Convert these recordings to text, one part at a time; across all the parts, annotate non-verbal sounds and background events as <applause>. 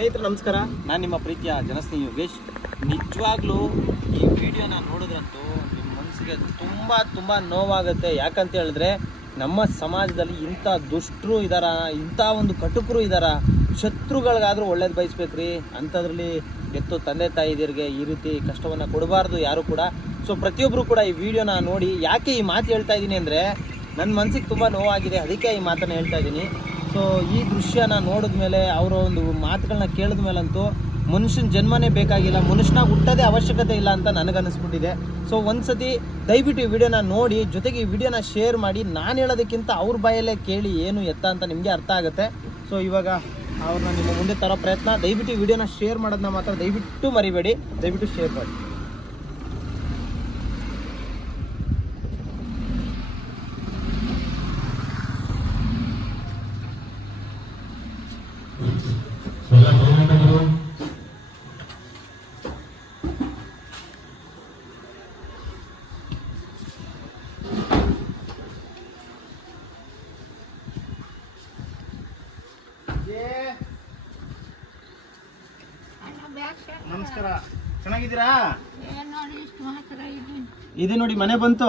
ಸ್ನೇಹಿತರೆ, ನಮಸ್ಕಾರ. ನಾನು ನಿಮ್ಮ ಪ್ರೀತಿಯ ಜನಸ್ನೇಹಿ ಯೋಗೇಶ್. ನಿಜವಾಗ್ಲೂ ಈ ವಿಡಿಯೋನ ನೋಡಿದ್ರಂತೂ ನಿಮ್ಮ ಮನಸ್ಸಿಗೆ ತುಂಬ ತುಂಬ ನೋವಾಗುತ್ತೆ. ಯಾಕಂತ ಹೇಳಿದ್ರೆ, ನಮ್ಮ ಸಮಾಜದಲ್ಲಿ ಇಂಥ ದುಷ್ಟರು ಇದಾರ, ಇಂಥ ಒಂದು ಕಟುಕರು ಇದಾರ. ಶತ್ರುಗಳಿಗಾದರೂ ಒಳ್ಳೇದು ಬಯಸ್ಬೇಕ್ರಿ. ಅಂಥದ್ರಲ್ಲಿ ಎತ್ತು ತಂದೆ ತಾಯಿದಿರಿಗೆ ಈ ರೀತಿ ಕಷ್ಟವನ್ನು ಕೊಡಬಾರ್ದು ಯಾರು ಕೂಡ. ಸೊ ಪ್ರತಿಯೊಬ್ಬರು ಕೂಡ ಈ ವಿಡಿಯೋನ ನೋಡಿ, ಯಾಕೆ ಈ ಮಾತು ಹೇಳ್ತಾ ಇದ್ದೀನಿ ಅಂದರೆ ನನ್ನ ಮನಸ್ಸಿಗೆ ತುಂಬ ನೋವಾಗಿದೆ. ಅದಕ್ಕೆ ಈ ಮಾತನ್ನು ಹೇಳ್ತಾ ಇದ್ದೀನಿ. ಸೊ ಈ ದೃಶ್ಯನ ನೋಡಿದ ಮೇಲೆ ಅವರ ಒಂದು ಮಾತುಗಳನ್ನ ಕೇಳಿದ ಮೇಲಂತೂ ಮನುಷ್ಯನ ಜನ್ಮನೇ ಬೇಕಾಗಿಲ್ಲ ಮನುಷ್ಯನಾಗ ಹುಟ್ಟೋದೇ ಅವಶ್ಯಕತೆ ಇಲ್ಲ ಅಂತ ನನಗನ್ನಿಸ್ಬಿಟ್ಟಿದೆ. ಸೊ ಒಂದ್ಸತಿ ದಯವಿಟ್ಟು ಈ ವಿಡಿಯೋನ ನೋಡಿ, ಜೊತೆಗೆ ಈ ವಿಡಿಯೋನ ಶೇರ್ ಮಾಡಿ, ನಾನು ಹೇಳೋದಕ್ಕಿಂತ ಅವ್ರ ಬಾಯಲ್ಲೇ ಕೇಳಿ ಏನು ಎತ್ತ ಅಂತ ನಿಮಗೆ ಅರ್ಥ ಆಗುತ್ತೆ. ಸೊ ಇವಾಗ ಅವ್ರನ್ನ ನಿಮ್ಮ ಮುಂದೆ ತರೋ ಪ್ರಯತ್ನ, ದಯವಿಟ್ಟು ಈ ವಿಡಿಯೋನ ಶೇರ್ ಮಾಡೋದನ್ನ ಮಾತ್ರ ದಯವಿಟ್ಟು ಮರಿಬೇಡಿ, ದಯವಿಟ್ಟು ಶೇರ್ ಮಾಡಿ. ನಮಸ್ಕಾರ ಚೆನ್ನಾಗಿದ್ದೀರಾ? ಇದೆ ನೋಡಿ ಮನೆ ಬಂತು.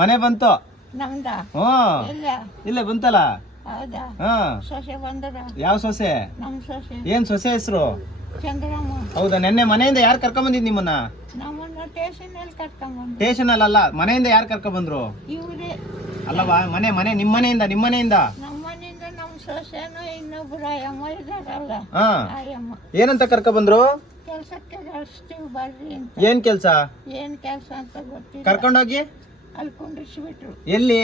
ಮನೆ ಬಂತು. ಇಲ್ಲ. ಬಂತಲ್ಲ? ಯಾವ ಸೊಸೆ? ಏನ್ ಸೊಸೆ ಹೆಸರು? ಹೌದಾ ನಿನ್ನೆ ಮನೆಯಿಂದ ಯಾರು ಕರ್ಕೊಂಡ್ ಬಂದಿದ್ ನಿಮ್ಮನ್ನ? ಸ್ಟೇಷನ್ ಅಲ್ಲ ಮನೆಯಿಂದ ಯಾರು ಕರ್ಕೊಂಡ್ ಬಂದ್ರು? ಅಲ್ಲವಾ ಮನೆ ಮನೆ ನಿಮ್ಮನೆಯಿಂದ ನಿಮ್ಮ ಮನೆಯಿಂದ ಮನೆಯಿಂದ ಸೊಸೆನೂ ಇನ್ನೊಬ್ರು ಅಯ್ಯಮ್ಮ ಇದಾರಲ್ಲ ಹಾ. ಅಯ್ಯಮ್ಮ ಏನಂತ ಕರ್ಕ ಬಂದ್ರು? ಕೆಲ್ಸಕ್ಕೆ ಕಳಿಸ್ತೀವಿ ಬರ್ರಿ ಅಂತ. ಏನ್ ಕೆಲ್ಸ? ಏನ್ ಕೆಲ್ಸ ಅಂತ ಗೊತ್ತಿಲ್ಲ. ಕರ್ಕೊಂಡೋಗಿ? ಅಲ್ಲಿ ಕುಂಡ್ರಿಸ್ಬಿಟ್ರು. ಎಲ್ಲಿ?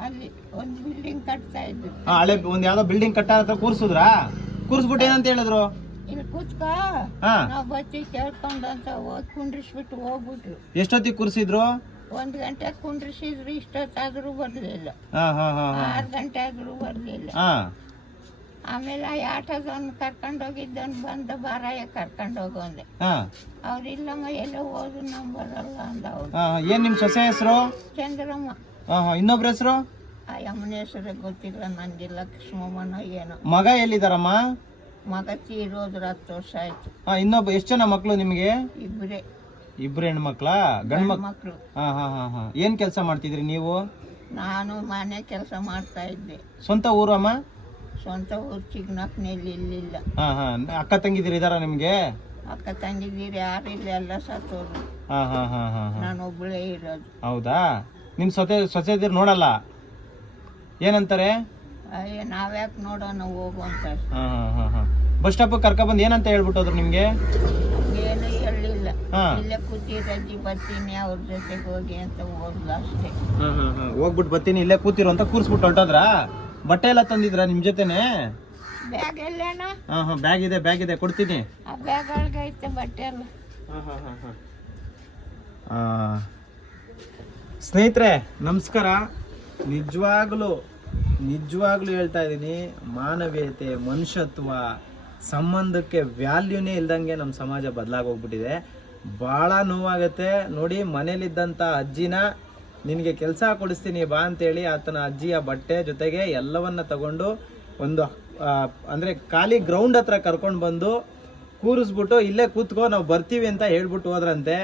ಅಲ್ಲಿ ಒಂದ್ ಬಿಲ್ಡಿಂಗ್ ಕಟ್ತಾ ಇದ್ರು. ಆ, ಹಳೆ ಒಂದ್ ಯಾವ್ದೋ ಬಿಲ್ಡಿಂಗ್ ಕಟ್ಟ ಹತ್ರ ಕೂರ್ಸುದ್ರಾ? ಕೂರ್ಸ್ಬಿಟ್ಟು ಏನಂತ ಹೇಳಿದ್ರು? ಇಲ್ಲಿ ಕೂತ್ಕೋ. ಹಾ. ನಾವ್ ಬತ್ತಿ ಕೇಳ್ಕೊಂಡು ಅಂತ ಹೋಗಿ ಕುಂಡ್ರಿಸ್ಬಿಟ್ಟು ಹೋಗ್ಬಿಟ್ರು. ಎಷ್ಟೊತ್ತಿಗೆ ಕೂರ್ಸಿದ್ರು? ಒಂದ್ ಗಂಟೆ ಕುಂಡ್ರಿಸಿದ್ರು ಇಷ್ಟೊತ್ತಾದ್ರೂ ಬರ್ಲಿಲ್ಲ. ಹಾ ಹಾ ಹಾ ಹಾ. ಆರ್ ಗಂಟೆ ಆದ್ರೂ ಬರ್ಲಿಲ್ಲ. ಹಾ. ಆಮೇಲೆ ಆ ಆಟೋದವ್ನು ಕರ್ಕೊಂಡು ಬಂದು ಬಂದ ಬಾರಾಯ ಕರ್ಕೊಂಡು ಹೋಗೋಂದೆ ಅವ್ರು ಇಲ್ಲಮ್ಮ ಎಲ್ಲ ಹೋದ್ರು ನಾವು ಬರಲ್ಲ ಅಂದ ಅವ್ರು ಹಾ ಏನ್ ನಿಮ್ ಸೊಸೆ ಹೆಸರು? ಚಂದ್ರಮ್ಮ. ಇನ್ನೊಬ್ರ ಹೆಸರು? ಆ ಯಮ್ಮನ ಹೆಸರು ಗೊತ್ತಿಲ್ಲ ನನ್ಗೆ ಲಕ್ಷ್ಮಮ್ಮನ ಏನೋ. ಮಗ ಎಲ್ಲಿದಾರಮ್ಮ? ಮಗ ತೀರೋದ್ರ ಹತ್ತು ವರ್ಷ ಆಯ್ತು. ಹಾ ಇನ್ನೊಬ್ಬ ಎಷ್ಟು ಜನ ಮಕ್ಕಳು ನಿಮಗೆ? ಇಬ್ಬರೇ ಇಬ್ರು ಹೆಣ್ಮಕ್ಳ? ಗಂಡ್ ಮಕ್ ಮಕ್ಳು ಹಾ ಹಾ ಹಾ ಹಾ. ಏನ್ ಕೆಲಸ ಮಾಡ್ತಿದ್ರಿ ನೀವು? ನಾನು ಮನೆ ಕೆಲಸ ಮಾಡ್ತಾ ಇದ್ದೆ. ಸ್ವಂತ ಊರು ಅಮ್ಮ ಸ್ವಂತ ಊರು ಚಿಕ್ಕನಕ್ನಲ್ಲಿ ಇಲ್ಲಿಲ್ಲ. ಹಾ ಹಾ. ಅಕ್ಕ ತಂಗಿದಿರಿ ಇದಾರ ನಿಮ್ಗೆ? ಅಕ್ಕ ತಂಗಿದ್ದೀರಿ ಯಾರಿಲ್ಲ ಎಲ್ಲ ಸತ್ತೋದ್ರು. ಹಾ ಹಾ ಹಾ ಹಾ ಹಾ. ನಾನು ಒಬ್ಬಳೇ ಇರೋದು. ಹೌದಾ? ನಿಮ್ ಸೊಸೆ ಸೊಸೆದಿರ್ ನೋಡಲ್ಲ? ಏನಂತಾರೆ? ಅಯ್ಯ ನಾವ್ಯಾಕೆ ನೋಡೋಣ ಹೋಗು ಅಂತ. ಹಾ ಹಾ ಹಾ ಹಾ. ಬಸ್ ಸ್ಟಾಪ್ ಕರ್ಕೊಂಡ್ಬಂದು ಏನಂತ ಹೇಳ್ಬಿಟ್ಟೋದ್ರು ನಿಮ್ಗೆ? ಏನು ಹೇಳಿಲ್ಲ ಹಾ. ಇಲ್ಲೇ ಕೂತಿರಜ್ಜಿ ಬರ್ತೀನಿ ಅವ್ರ ಜೊತೆಗೆ ಹೋಗಿ ಅಂತ ಹೋದ್ಲು ಅಷ್ಟೇ. ಹಾ ಹಾ ಹಾ. ಹೋಗ್ಬಿಟ್ಟು ಬರ್ತೀನಿ ಇಲ್ಲೇ ಕೂತಿರು ಅಂತ ಕೂರಿಸ್ಬಿಟ್ಟು ಹೊಂಟೋದ್ರ ಬಟ್ಟೆ ಎಲ್ಲ ತಂದಿದ್ರ ನಿಮ್ ಜೊತೆನೆ? ಬ್ಯಾಗ್ ಎಲ್ಲೇನ ಹಾ ಹಾ ಬ್ಯಾಗ್ ಇದೆ ಬ್ಯಾಗ್ ಇದೆ ಕೊಡ್ತೀನಿ. ಆ ಬ್ಯಾಗ್ ಒಳಗೆ ಐತೆ ಬಟ್ಟೆ ಎಲ್ಲ. ಆ, ಸ್ನೇಹಿತರೆ ನಮಸ್ಕಾರ. ನಿಜವಾಗ್ಲೂ ನಿಜವಾಗ್ಲೂ ಹೇಳ್ತಾ ಇದ್ದೀನಿ ಮಾನವೀಯತೆ ಮನುಷ್ಯತ್ವ ಸಂಬಂಧಕ್ಕೆ ವ್ಯಾಲ್ಯೂನೇ ಇಲ್ದಂಗೆ ನಮ್ಮ ಸಮಾಜ ಬದಲಾಗೋಗ್ಬಿಟ್ಟಿದೆ ಭಾಳ ನೋವಾಗತ್ತೆ. ನೋಡಿ ಮನೇಲಿದ್ದಂಥ ಅಜ್ಜಿನ ನಿನಗೆ ಕೆಲಸ ಕೊಡಿಸ್ತೀನಿ ಬಾ ಅಂತೇಳಿ ಆತನ ಅಜ್ಜಿಯ ಬಟ್ಟೆ ಜೊತೆಗೆ ಎಲ್ಲವನ್ನ ತಗೊಂಡು ಒಂದು ಅಂದರೆ ಖಾಲಿ ಗ್ರೌಂಡ್ ಹತ್ರ ಕರ್ಕೊಂಡು ಬಂದು ಕೂರಿಸ್ಬಿಟ್ಟು ಇಲ್ಲೇ ಕೂತ್ಕೋ, ನಾವು ಬರ್ತೀವಿ ಅಂತ ಹೇಳ್ಬಿಟ್ಟು ಹೋದ್ರಂತೆ.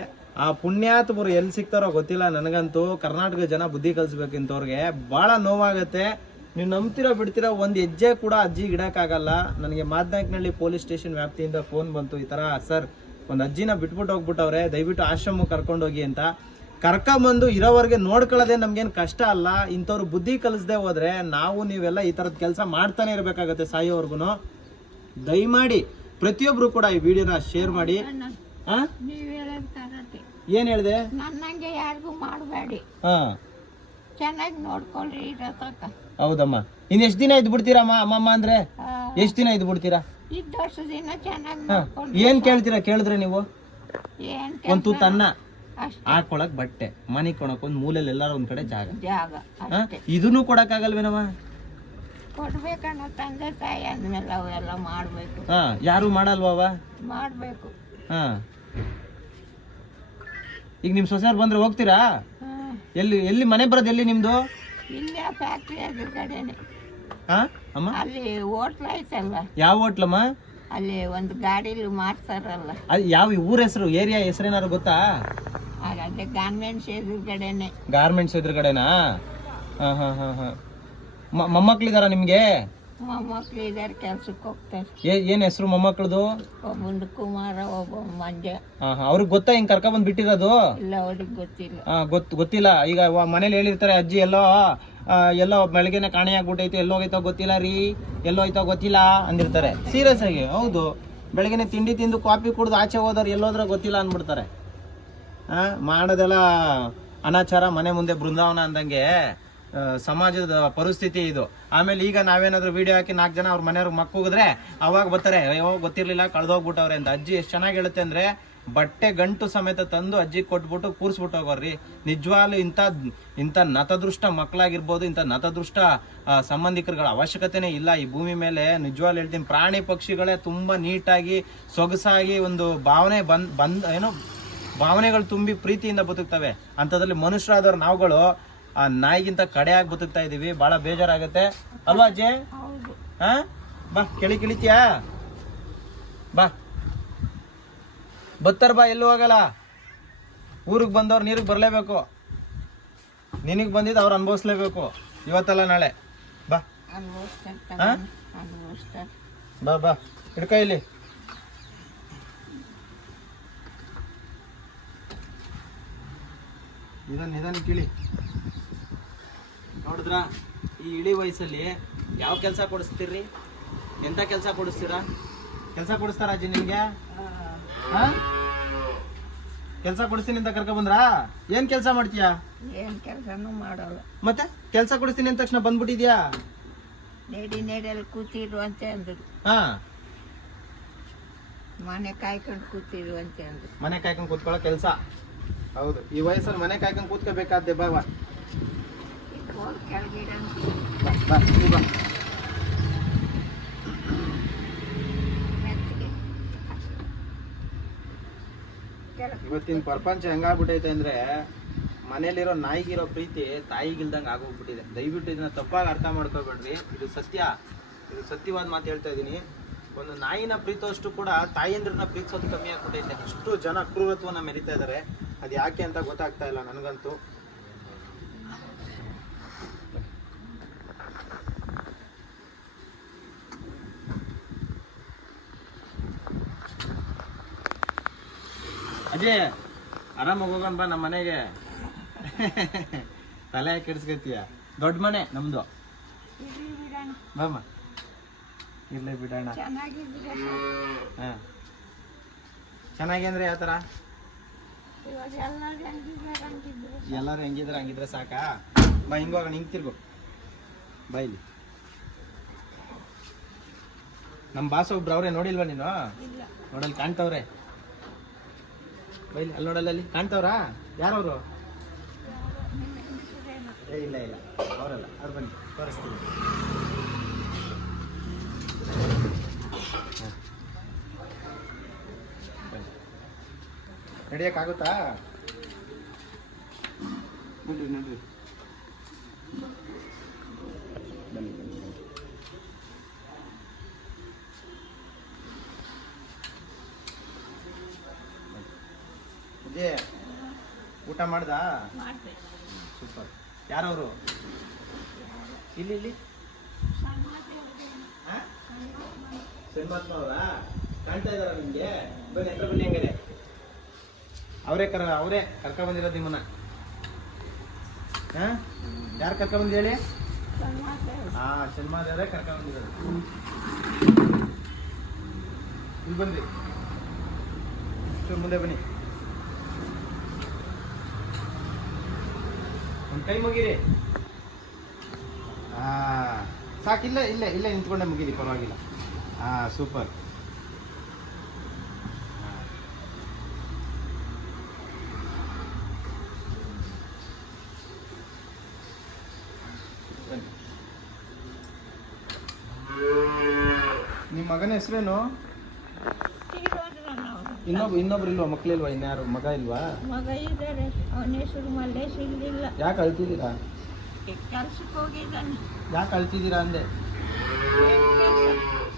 ಆ ಪುಣ್ಯಾತ್ಮರು ಎಲ್ಲಿ ಸಿಗ್ತಾರೋ ಗೊತ್ತಿಲ್ಲ ನನಗಂತೂ. ಕರ್ನಾಟಕ ಜನ ಬುದ್ಧಿ ಕಲಿಸ್ಬೇಕಿಂತವ್ರಿಗೆ ಭಾಳ ನೋವಾಗುತ್ತೆ. ನೀವು ನಂಬ್ತಿರೋ ಬಿಡ್ತಿರೋ ಒಂದು ಹೆಜ್ಜೆ ಕೂಡ ಅಜ್ಜಿ ಇಡೋಕ್ಕಾಗಲ್ಲ. ನನಗೆ ಮಾದನಾಯಕನಹಳ್ಳಿ ಪೊಲೀಸ್ ಸ್ಟೇಷನ್ ವ್ಯಾಪ್ತಿಯಿಂದ ಫೋನ್ ಬಂತು ಈ ಥರ ಸರ್, ಒಂದು ಅಜ್ಜಿನ ಬಿಟ್ಬಿಟ್ಟು ಹೋಗ್ಬಿಟ್ಟವ್ರೆ. ದಯವಿಟ್ಟು ಆಶ್ರಮಕ್ಕೆ ಕರ್ಕೊಂಡೋಗಿ ಅಂತ. ಕರ್ಕೊಂಬಂದು ಇರೋವರೆಗೆ ನೋಡ್ಕೊಳ್ಳೋದೇ ನಮ್ಗೇನು ಕಷ್ಟ ಅಲ್ಲ. ಇಂಥವ್ರು ಬುದ್ಧಿ ಕಲಿಸ್ದೆ ಹೋದ್ರೆ ನಾವು ನೀವೆಲ್ಲ ಈ ಥರದ ಕೆಲಸ ಮಾಡ್ತಾನೆ ಇರಬೇಕಾಗತ್ತೆ ಸಾಯೋವರೆಗೂ ದಯಮಾಡಿ ಪ್ರತಿಯೊಬ್ಬರು ಕೂಡ ಈ ವಿಡಿಯೋನ ಶೇರ್ ಮಾಡಿ. ಏನ್ ಹೇಳಿದೆ? ನನ್ನಂಗೆ ಯಾರಿಗೂ ಮಾಡಬೇಡಿ. ಹಾ. ಚೆನ್ನಾಗಿ ನೋಡ್ಕೊಳ್ರಿ ಹೌದಮ್ಮ. ಇನ್ ಎಷ್ಟ್ ದಿನ ಇದ್ ಬಿಡ್ತೀರಮ್ಮ ಅಮ್ಮಮ್ಮ ಅಂದ್ರೆ? ಎಷ್ಟ್ ದಿನ ಇದ್ ಬಿಡ್ತೀರಾ ಇದ್ದ ವರ್ಷ ದಿನ ಚೆನ್ನಾಗಿ ಹಾ. ನೋಡ್ಕೊಂಡು ಏನ್ ಕೇಳ್ತೀರಾ ಕೇಳಿದ್ರೆ ನೀವು? ಒಂದು ತನ್ನ ಅನ್ನ. ಹಾಕೊಳಕ್ ಬಟ್ಟೆ. ಮನಿ ಕೊಡಕ್ ಒಂದ್ ಮೂಲೆಯಲ್ಲಿ ಎಲ್ಲಾರು ಒಂದ್ ಕಡೆ ಜಾಗ. ಜಾಗ ಇದನ್ನು ಕೊಡಕ್ ಆಗಲ್ವೇನವ ಕೊಡ್ಬೇಕನ್ನೋ ತಂದೆ ತಾಯಿ ಅಂದ್ಮೇಲೆ ಅವೆಲ್ಲ ಮಾಡ್ಬೇಕು. ಹಾ ಯಾರು ಮಾಡಲ್ವಾ ಮಾಡ್ಬೇಕು. ಹಾ. ಈಗ ನಿಮ್ ಸೊಸೆಯವ್ರು ಬಂದ್ರೆ ಹೋಗ್ತೀರಾ. ಎಲ್ಲಿ ಎಲ್ಲಿ ಮನೆ ಬರೋದು ಎಲ್ಲಿ ನಿಮ್ದು? ಇಲ್ಲೇ ಫ್ಯಾಕ್ಟ್ರಿ ಎದುರುಗಡೆನೆ. ಹಾ ಅಮ್ಮ? ಅಲ್ಲಿ ಹೋಟ್ಲ್ ಐತಲ್ಲ? ಯಾವ ಹೋಟ್ಲಮ್ಮ ಅಲ್ಲಿ ಒಂದು ಗಾಡಿಲಿ ಮಾಡ್ತಾರಲ್ಲ ಅದು ಯಾವ ಊರ ಹೆಸರು ಏರಿಯಾ ಹೆಸರೇನಾರು ಗೊತ್ತಾ? ಗಾರ್ಮೆಂಟ್ಸ್ ಎದುರುಗಡೆನೆ. ಗಾರ್ಮೆಂಟ್ಸ್ ಎದುರುಗಡೆನಾ? ಹಾ ಹಾ ಹಾ ಹಾಂ. ಮೊಮ್ಮಕ್ಳಿದಾರ ನಿಮ್ಗೆ? ಮೊಮ್ಮಕ್ಳು ಇದಾರೆ ಕೆಲ್ಸಕ್ಕೆ ಹೋಗ್ತಾರೆ. ಏನ್ ಹೆಸರು ಮೊಮ್ಮಕ್ಳದು? ಒಬ್ಬಂದು ಕುಮಾರ ಒಬ್ಬ ಮಂಜ. ಹಾ ಹಾ. ಅವ್ರಿಗೆ ಗೊತ್ತಾ ಹಿಂಗ್ ಕರ್ಕೊಂಡ್ ಬಂದ್ ಬಿಟ್ಟಿರೋದು? ಇಲ್ಲ ಅವ್ರಿಗೆ ಗೊತ್ತಿಲ್ಲ. ಹಾ ಗೊತ್ತು ಗೊತ್ತಿಲ್ಲ. ಈಗ ವ- ಮನೇಲಿ ಹೇಳಿರ್ತಾರೆ ಅಜ್ಜಿ ಎಲ್ಲೋ ಆ, ಎಲ್ಲೋ ಬೆಳಗ್ಗೆನೆ ಕಾಣೆಯಾಗ್ಬಿಟ್ಟೈತೆ ಎಲ್ಲೋ ಹೋಗೈತೋ ಗೊತ್ತಿಲ್ಲ ರೀ ಎಲ್ಲೋ ಹೋಯ್ತೋ ಗೊತ್ತಿಲ್ಲ ಅಂದಿರ್ತಾರೆ. ಸೀರಿಯಸ್ ಆಗಿ ಹೌದು. ಬೆಳಗ್ಗೆನೆ ತಿಂಡಿ ತಿಂದು ಕಾಫಿ ಕುಡ್ದು ಆಚೆ ಹೋದವ್ರು ಎಲ್ಲೋದ್ರ ಗೊತ್ತಿಲ್ಲ ಅಂದ್ಬಿಡ್ತಾರೆ. ಮಾಡೋದೆಲ್ಲ ಅನಾಚಾರ, ಮನೆ ಮುಂದೆ ಬೃಂದಾವನ ಅಂದಂಗೆ ಸಮಾಜದ ಪರಿಸ್ಥಿತಿ ಇದು. ಆಮೇಲೆ ಈಗ ನಾವೇನಾದ್ರೂ ವಿಡಿಯೋ ಹಾಕಿ ನಾಲ್ಕು ಜನ ಅವ್ರ ಮನೆಯವ್ರಿಗೆ ಮಕ್ಕೋಗಿದ್ರೆ ಅವಾಗ ಬರ್ತಾರೆ, ಅಯ್ಯೋ, ಗೊತ್ತಿರಲಿಲ್ಲ, ಕಳ್ದೋಗ್ಬಿಟ್ಟವ್ರೆ ಅಂತ. ಅಜ್ಜಿ ಎಷ್ಟು ಚೆನ್ನಾಗಿ ಹೇಳುತ್ತೆ ಅಂದ್ರೆ, ಬಟ್ಟೆ ಗಂಟು ಸಮೇತ ತಂದು ಅಜ್ಜಿ ಕೊಟ್ಬಿಟ್ಟು ಕೂರಿಸ್ಬಿಟ್ಟು ಹೋಗೋರ್ರಿ. ನಿಜವಾಗ್ಲು ಇಂಥ ಇಂಥ ನತದೃಷ್ಟ ಮಕ್ಕಳಾಗಿರ್ಬೋದು ಇಂಥ ನತದೃಷ್ಟ ಸಂಬಂಧಿಕರುಗಳ ಅವಶ್ಯಕತೆನೇ ಇಲ್ಲ. ಈ ಭೂಮಿ ಮೇಲೆ ನಿಜವಾಗ್ಲು ಹೇಳ್ತೀನಿ, ಪ್ರಾಣಿ ಪಕ್ಷಿಗಳೇ ತುಂಬ ನೀಟಾಗಿ, ಸೊಗಸಾಗಿ ಒಂದು ಭಾವನೆ ಬಂದ್ ಬಂದ್, ಏನೋ ಭಾವನೆಗಳು ತುಂಬಿ ಪ್ರೀತಿಯಿಂದ ಬದುಕ್ತವೆ. ಅಂಥದ್ರಲ್ಲಿ ಮನುಷ್ಯರಾದವ್ರು ನಾವುಗಳು ಆ ನಾಯಿಗಿಂತ ಕಡೆಯಾಗಿ ಬದುಕ್ತಾ ಇದೀವಿ. ಬಹಳ ಬೇಜಾರಾಗುತ್ತೆ. ಅಲ್ವಾ ಅಜ್ಜೆ ಹಾ? ಬಾ ಕೆಳಿ ಕಿಳಿತೀಯಾ? ಬಾ. ಬತ್ತರ್ ಬಾ ಎಲ್ಲೂ ಹೋಗಲ್ಲ. ಊರಿಗೆ ಬಂದವ್ರು ನೀರಿಗೆ ಬರಲೇಬೇಕು. ನಿನಗೆ ಬಂದಿದ್ದು ಅವ್ರು ಅನುಭವಿಸ್ಲೇಬೇಕು. ಇವತ್ತಲ್ಲ ನಾಳೆ. ಬಾ. ಬಾ ಬಾ. ಹಿಡ್ಕ ಇಲ್ಲಿ. ನಿಧಾನ ನಿಧಾನ ಕೇಳಿ. ನೋಡಿದ್ರ? ಈ ಇಳಿ ವಯಸ್ಸಲ್ಲಿ ಯಾವ ಕೆಲಸ ಕೊಡಿಸ್ತೀರಿ? ಎಂತ ಕೆಲಸ ಕೊಡಿಸ್ತೀರಾ? ಕೆಲಸ ಕೊಡಿಸ್ತಾರ ಅಜ್ಜಿ ನಿಮ್ಗೆ? ಹಾ. ಕೆಲಸ ಕೊಡಿಸ್ತೀನಿ ಅಂತ ಕರ್ಕೊ ಬಂದ್ರಾ? ಏನ್ ಕೆಲಸ ಮಾಡ್ತೀಯಾ? ಏನ್ ಕೆಲಸನೂ ಮಾಡಲ್ಲ. ಮತ್ತೆ ಕೆಲಸ ಕೊಡಿಸ್ತೀನಿ ಅಂದ ತಕ್ಷಣ ಬಂದ್ಬಿಟ್ಟಿದ್ಯಾ? ನೇಡಿ ನೇಡಲ್ಲಿ ಕೂತಿರು ಅಂತ ಅಂದ್ರು. ಹಾ. ಮನೆ ಕಾಯ್ಕೊಂಡು ಕೂತಿರು ಅಂತ ಅಂದ್ರು. ಮನೆ ಕಾಯ್ಕೊಂಡು ಕೂತ್ಕೊಳ್ಳೋ ಕೆಲಸ. ಹೌದು. ಈ ವಯಸ್ಸಲ್ಲಿ ಮನೆ ಕಾಯ್ಕೊಂಡು ಕೂತ್ಕೋಬೇಕಾದ್ದೆ ಬಾ ಬಾ. ಬಾ ಇವತ್ತಿನ ಪ್ರಪಂಚ ಹೆಂಗಾಗ್ಬಿಟ್ಟೈತೆ ಅಂದ್ರೆ ಮನೇಲಿರೋ ನಾಯಿಗಿರೋ ಪ್ರೀತಿ ತಾಯಿಗಿಲ್ದಂಗೆ ಆಗೋಗ್ಬಿಟ್ಟಿದೆ. ದಯವಿಟ್ಟು ಇದನ್ನ ತಪ್ಪಾಗಿ ಅರ್ಥ ಮಾಡ್ಕೋಬೇಡ್ರಿ. ಇದು ಸತ್ಯ. ಇದು ಸತ್ಯವಾದ ಮಾತು ಹೇಳ್ತಾ ಇದ್ದೀನಿ ಒಂದು ನಾಯಿನ ಪ್ರೀತೋಷ್ಟು ಕೂಡ ತಾಯಿಯಂದ್ರನ್ನ ಪ್ರೀತಿಸೋದು ಕಮ್ಮಿ ಆಗ್ಬಿಟ್ಟೈತೆ. ಅಷ್ಟು ಜನ ಕ್ರೂರತ್ವನ ಮೆರಿತಾ ಇದ್ದಾರೆ ಅದು ಯಾಕೆ ಅಂತ ಗೊತ್ತಾಗ್ತಾ ಇಲ್ಲ ನನಗಂತೂ. ಅಜಯ್ ಆರಾಮಾಗಿ ಹೋಗೋಣ ಬಾ ನಮ್ಮ ಮನೆಗೆ. <laughs> ತಲೆ ಕೆಡಿಸ್ಕೊತೀಯ ದೊಡ್ಡ ಮನೆ ನಮ್ದು. ಬಾಮ್ಮ ಇರ್ಲಿ ಬಿಡೋಣ. ಚೆನ್ನಾಗಿ ಅಂದ್ರೆ ಯಾವ ಥರ ಇವಾಗ ಎಲ್ಲರೂ ಹಂಗಿದ್ರೆ ಹೆಂಗಿದ್ರೆ ಸಾಕಾ. ಬಾ ಹಿಂಗೋಗ ಹಿಂಗ್ ತಿರ್ಗು. ಬಾ ಇಲ್ಲಿ. ನಮ್ಮ ಬಾಸ ಒಬ್ರು ಅವ್ರೆ ನೋಡಿಲ್ವಾ ನೀನು? ನೋಡಲ್ಲಿ ಕಾಣ್ತವ್ರೆ. ಬೈಲಿ ಅಲ್ಲಿ ನೋಡಲ್ಲ ಅಲ್ಲಿ. ಯಾರು ಯಾರವರು ಏ ಇಲ್ಲ ಇಲ್ಲ. ಅವರಲ್ಲ. ಅವ್ರು ಬನ್ನಿ. ತೋರಿಸ್ತೀನಿ. ನಡಿಯಕ್ಕಾಗುತ್ತಾ? ನೋಡ್ರಿ ನೋಡ್ರಿ. ಅಜ್ಜಿ ಊಟ ಮಾಡ್ದ? ಮಾಡ್ಬೇಕು ಸೂಪರ್. ಯಾರವರು? ಇಲ್ಲಿ ಇಲ್ಲಿ. ಸನ್ಮಾತ್ಮ ಅವರಾ? ಕಾಣ್ತಾ ಇದಾರ ನಿಮ್ಗೆ? ಬನ್ನಿ ಹತ್ರ ಬನ್ನಿ ಹಂಗಾರೆ ಅವರೇ ಕರ, ಅವರೇ ಕರ್ಕ ಬಂದಿರೋದು ನಿಮ್ಮನ್ನ. ಹಾ? ಯಾರು ಕರ್ಕೊಂಡ್ಬಂದು ಹೇಳಿ? ಹಾ ಶನ್ಮಾದವರೇ ಕರ್ಕೊಂಡ್ ಬಂದಿರೋದು. ಇಲ್ಲಿ ಬನ್ರಿ. ಮುಂದೆ ಬನ್ನಿ. ಒಂದು ಕೈ ಮುಗಿರಿ. ಹಾ ಸಾಕಿಲ್ಲ ಇಲ್ಲೇ ಇಲ್ಲೇ ನಿಂತ್ಕೊಂಡೆ ಮುಗಿರಿ, ಪರವಾಗಿಲ್ಲ. ಹಾ ಸೂಪರ್. ನಿಮ್ಮ ಮಗನ ಹೆಸರೇನು? ಇನ್ನೊಬ್ ಇನ್ನೊಬ್ರು ಇಲ್ವಾ? ಮಕ್ಳಿಲ್ವಾ ಇನ್ಯಾರು ಮಗ ಇಲ್ವಾ? ಮಗ ಇದ್ದಾರೆ. ಅವನ ಹೆಸರು ಮಲ್ಲೇಶ್ ಇರಲಿಲ್ಲ. ಯಾಕೆ ಅಳ್ತಿದ್ದೀರಾ? ಕೆಲ್ಸಕ್ಕೆ ಹೋಗಿದ್ದಾನೆ. ಯಾಕೆ ಅಳ್ತಿದ್ದೀರಾ ಅಂದೆ?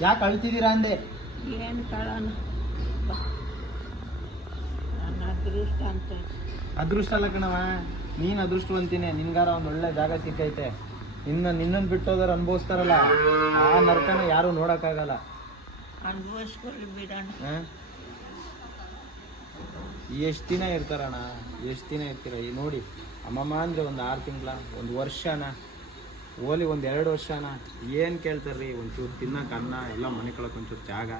ಯಾಕೆ ಅಳ್ತಿದ್ದೀರಾ ಅಂದೆ? ಏನು ಕಾಳೋಣ ನನ್ನ ಅದೃಷ್ಟ ಅಂತ. ಅದೃಷ್ಟ ಅಲ್ಲ ಕಣವ ನೀನ್ ಅದೃಷ್ಟವಂತಿನೇ. ನಿನ್ಗಾರ ಒಂದು ಒಳ್ಳೆ ಜಾಗ ಸಿಕ್ಕೈತೆ. ಇನ್ನ ನಿನ್ನನ್ನು ಬಿಟ್ಟೋದಾರ ಅನ್ಭವಿಸ್ತಾರಲ್ಲ? ಆ ನರ್ಕನ ಯಾರು ನೋಡಕ್ಕಾಗಲ್ಲ. ಅನುಭವಿಸ್ಕೊಳ್ಳಿ ಬಿಡೋಣ. ಎಷ್ಟು ದಿನ ಇರ್ತಾರಣ್ಣ? ಎಷ್ಟು ದಿನ ಇರ್ತೀರ? ಈ ನೋಡಿ ಅಮ್ಮಮ್ಮ ಅಂದರೆ ಒಂದು ಆರು ತಿಂಗಳ ಒಂದು ವರ್ಷನ ಓಲಿ ಒಂದು ಎರಡು ವರ್ಷನ ಏನು ಕೇಳ್ತಾರ್ರಿ? ಒಂಚೂರು ತಿನ್ನಕ್ಕೆ ಅನ್ನ ಎಲ್ಲ ಮನೆ ಕಳಕ್ಕೆ ಒಂಚೂರು ಜಾಗ.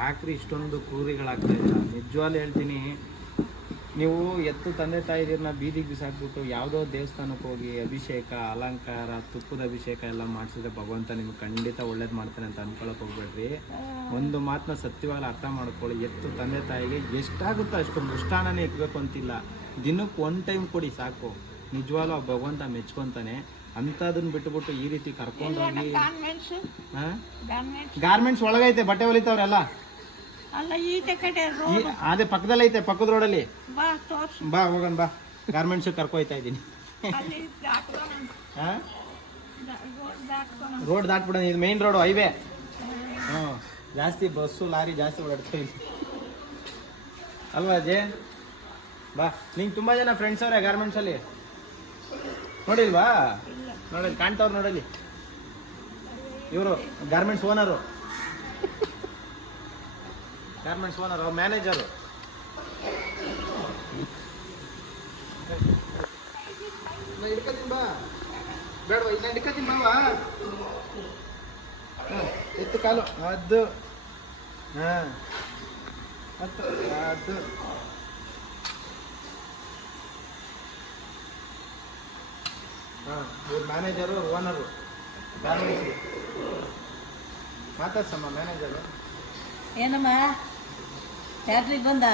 ಯಾಕ್ರಿ ಇಷ್ಟೊಂದು ಕ್ರೂರಿಗಳಾಗ್ತಾ ಇಲ್ಲ ನಿಜವಾಗ್ಲೂ ಹೇಳ್ತೀನಿ ನೀವು ಎತ್ತು ತಂದೆ ತಾಯಿದಿರನ್ನ ಬೀದಿಗೆ ಬಿಸಾಕ್ಬಿಟ್ಟು ಯಾವುದೋ ದೇವಸ್ಥಾನಕ್ಕೆ ಹೋಗಿ ಅಭಿಷೇಕ ಅಲಂಕಾರ ತುಪ್ಪದ ಅಭಿಷೇಕ ಎಲ್ಲ ಮಾಡಿಸಿದ್ರೆ ಭಗವಂತ ನಿಮ್ಗೆ ಖಂಡಿತ ಒಳ್ಳೇದು ಮಾಡ್ತಾನೆ ಅಂತ ಅನ್ಕೊಳಕ್ಕೆ ಹೋಗ್ಬೇಡ್ರಿ. ಒಂದು ಮಾತನ್ನ ಸತ್ಯವಾಗಿ ಅರ್ಥ ಮಾಡ್ಕೊಳ್ಳಿ. ಎತ್ತು ತಂದೆ ತಾಯಿಗೆ ಎಷ್ಟಾಗುತ್ತೋ ಅಷ್ಟು ಮುಷ್ಟಾನನೇ ಇಟ್ಬೇಕು ಅಂತಿಲ್ಲ. ದಿನಕ್ಕೆ ಒನ್ ಟೈಮ್ ಕೊಡಿ ಸಾಕು. ನಿಜವಾಗ್ಲೂ ಆ ಭಗವಂತ ಮೆಚ್ಕೊತಾನೆ. ಅಂಥದನ್ನ ಬಿಟ್ಟುಬಿಟ್ಟು ಈ ರೀತಿ ಕರ್ಕೊಂಡೋಗಿ ಗಾರ್ಮೆಂಟ್ಸ್ ಹಾಂ? ಗಾರ್ಮೆಂಟ್ಸ್ ಗಾರ್ಮೆಂಟ್ಸ್ ಒಳಗೈತೆ ಬಟ್ಟೆ ಹೊಲಿತಾವ್ರೆಲ್ಲ. ಅಲ್ಲ ಈಚೆ ಕಡೆ ರೋಡ್ ಅದೇ ಪಕ್ಕದಲ್ಲಿ ಐತೆ ಪಕ್ಕದ ರೋಡಲ್ಲಿ ಬಾ ತೋರ್ಸು. ಬಾ ಹೋಗೋಣ ಬಾ. ಗಾರ್ಮೆಂಟ್ಸ್ ಕರ್ಕೊಯ್ತಾ ಇದ್ದೀನಿ. ಅಲ್ಲಿ ದಾಟ್ಕೊಂಡು ಹಾಂ ರೋಡ್ ದಾಟ್ಕೊಂಡು ರೋಡ್ ದಾಟ್ಬಿಡೋಣ ಇದು ಮೇನ್ ರೋಡು ಹೈವೇ ಹ್ಞೂ. ಜಾಸ್ತಿ ಬಸ್ಸು ಲಾರಿ ಜಾಸ್ತಿ ಓಡಾಡ್ತಾ ಇಲ್ಲ ಅಲ್ವಾ ಅಜಯ್? ಬಾ. ನಿಂಗೆ ತುಂಬ ಜನ ಫ್ರೆಂಡ್ಸ್ ಅವರೇ ಗಾರ್ಮೆಂಟ್ಸಲ್ಲಿ ನೋಡಿಲ್ವಾ? ನೋಡಿ ಕಾಣ್ತಾವ್ರು ನೋಡಲಿ ಇವರು ಗಾರ್ಮೆಂಟ್ಸ್ ಓನರು ಗಾರ್ಮೆಂಟ್ಸ್ ಓನರ್ ಅವ್ರ ಮ್ಯಾನೇಜರು ಹಿಡ್ಕೊತೀನಿ ಬಾ. ಬೇಡವಾ ಇಲ್ಲ ಹಿಡ್ಕೊತೀನಿ ಬಾವಾ ಹಾಂ ಎತ್ತು ಕಾಲು. ಅದು. ಹಾಂ. ಹತ್ತು ಅದು. ಹಾಂ ಇವ್ರು ಮ್ಯಾನೇಜರು ಓನರು ಮಾತಾಡ್ಸಮ್ಮ ಮ್ಯಾನೇಜರು ಏನಮ್ಮ? ಫ್ಯಾಕ್ಟ್ರಿಗೆ ಬಂದ?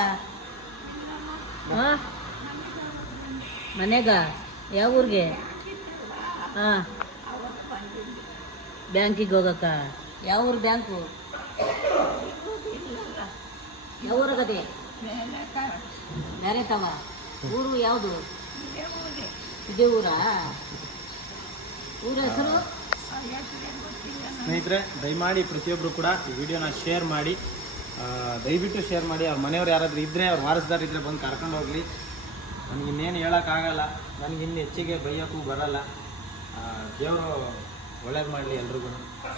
ಹಾಂ? ಮನೆಗ? ಯಾವ ಊರಿಗೆ? ಹಾಂ. ಬ್ಯಾಂಕಿಗೆ ಹೋಗಕ್ಕ? ಯಾವ ಊರು ಬ್ಯಾಂಕು? ಯಾವ ಊರಾಗದೆ ಬೇರೆ ತವ ಊರು ಯಾವುದು? ಇದೇ ಊರಾ? ಊರ ಹೆಸರು? ಸ್ನೇಹಿತರೆ, ದಯಮಾಡಿ ಪ್ರತಿಯೊಬ್ಬರು ಕೂಡ ಈ ವಿಡಿಯೋನ ಶೇರ್ ಮಾಡಿ. ದಯವಿಟ್ಟು ಶೇರ್ ಮಾಡಿ. ಅವ್ರ ಮನೆಯವ್ರು ಯಾರಾದರೂ ಇದ್ದರೆ ಅವ್ರ ವಾರಸ್ದಾರ ಇದ್ದರೆ ಬಂದು ಕರ್ಕೊಂಡು ಹೋಗಲಿ. ನನಗೆ ಇನ್ನೇನು ಹೇಳೋಕ್ಕಾಗಲ್ಲ ನನಗೆ ಇನ್ನು ಹೆಚ್ಚಿಗೆ ಬೈಯೋಕ್ಕೂ ಬರಲ್ಲ. ದೇವರು ಒಳ್ಳೇದು ಮಾಡಲಿ ಎಲ್ರಿಗೂ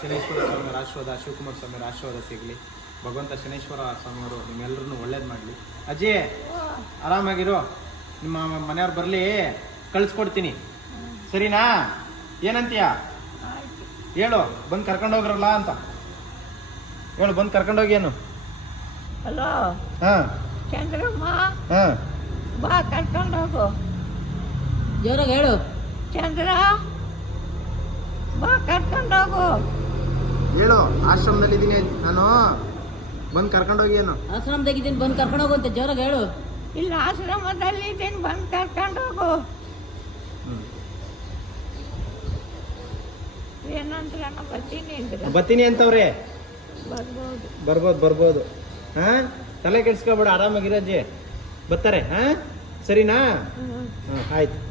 ಶನೇಶ್ವರ ಸ್ವಾಮಿಯವ್ರ ಆಶೀರ್ವಾದ ಶಿವಕುಮಾರ್ ಸ್ವಾಮಿಯವ್ರ ಆಶೀರ್ವಾದ ಸಿಗಲಿ. ಭಗವಂತ ಶನೇಶ್ವರ ಸ್ವಾಮಿಯವರು ನಿಮ್ಮೆಲ್ಲರೂ ಒಳ್ಳೇದು ಮಾಡಲಿ. ಅಜ್ಜಿ ಆರಾಮಾಗಿರು? ನಿಮ್ಮ ಮನೆಯವ್ರು ಬರಲಿ. ಕಳಿಸ್ಕೊಡ್ತೀನಿ. ಸರಿನಾ? ಏನಂತೀಯ? ಹೇಳು ಬಂದು ಕರ್ಕೊಂಡು ಹೋಗ್ರಲ್ಲ ಅಂತ. ಹೇಳು ಬಂದು ಕರ್ಕೊಂಡೋಗಿ ಏನು? ಹಲೋ? ಹಾಂ. ಚಂದ್ರಮ್ಮ? ಹಾಂ. ಬಾ ಕರ್ಕೊಂಡು ಹೋಗು. ಜೋರಾಗಿ ಹೇಳು. ಚಂದ್ರ? ಬಾ ಕರ್ಕೊಂಡು ಹೋಗು. ಹೇಳು ಆಶ್ರಮದಲ್ಲಿ ಇದ್ದೀನಿ ನಾನು. ಬಂದು ಕರ್ಕೊಂಡೋಗಿ ಏನು? ಆಶ್ರಮದಾಗಿದ್ದೀನಿ ಬಂದು ಕರ್ಕೊಂಡು ಹೋಗು ಅಂತ ಜೋರಾಗಿ ಹೇಳು. ಇಲ್ಲ ಆಶ್ರಮದಲ್ಲಿ ಇದ್ದೀನಿ ಬಂದು ಕರ್ಕೊಂಡು ಹೋಗು. ಏನಂತ ಬರ್ತೀನಿ ಅಂದ್ರೆ ಬರ್ತೀನಿ ಅಂತವ್ರೆ. ಬರ್ಬೋದು. ಬರ್ಬೋದು ಬರ್ಬೋದು. ಹಾಂ? ತಲೆ ಕೆಡ್ಸ್ಕೊಬೇಡ ಆರಾಮಾಗಿರಜ್ಜಿ ಬರ್ತಾರೆ ಹಾ? ಸರಿನಾ? ಆಯ್ತು.